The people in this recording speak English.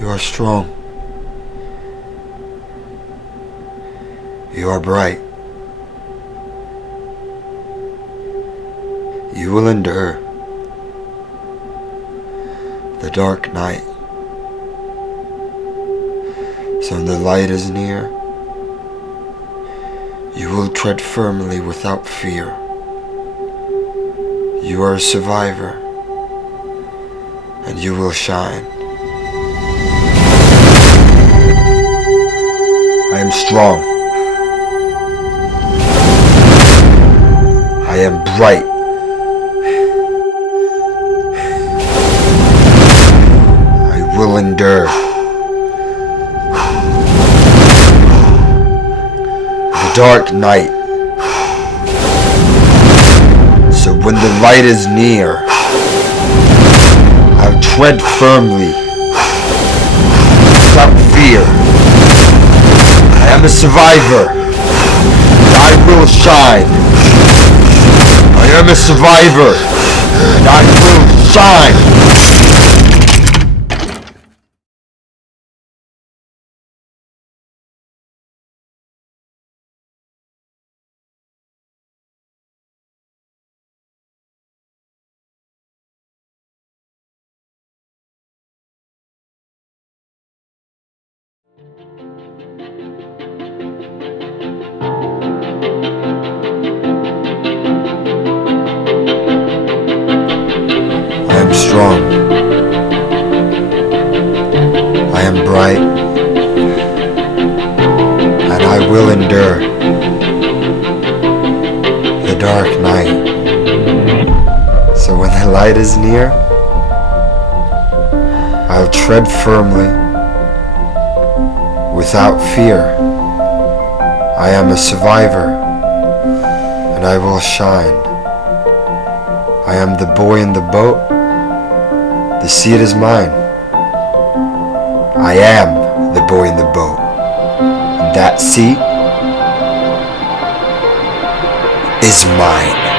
You are strong. You are bright. You will endure the dark night. So when the light is near, you will tread firmly without fear. You are a survivor, and you will shine. I am strong. I am bright. I will endure the dark night. So when the light is near, I'll tread firmly without fear. I am a survivor, and I will shine. I am a survivor, and I will shine. I am strong. I am bright. And I will endure the dark night. So when the light is near, I'll tread firmly without fear. I am a survivor, and I will shine. I am the boy in the boat. The seat is mine. I am the boy in the boat. And that seat is mine.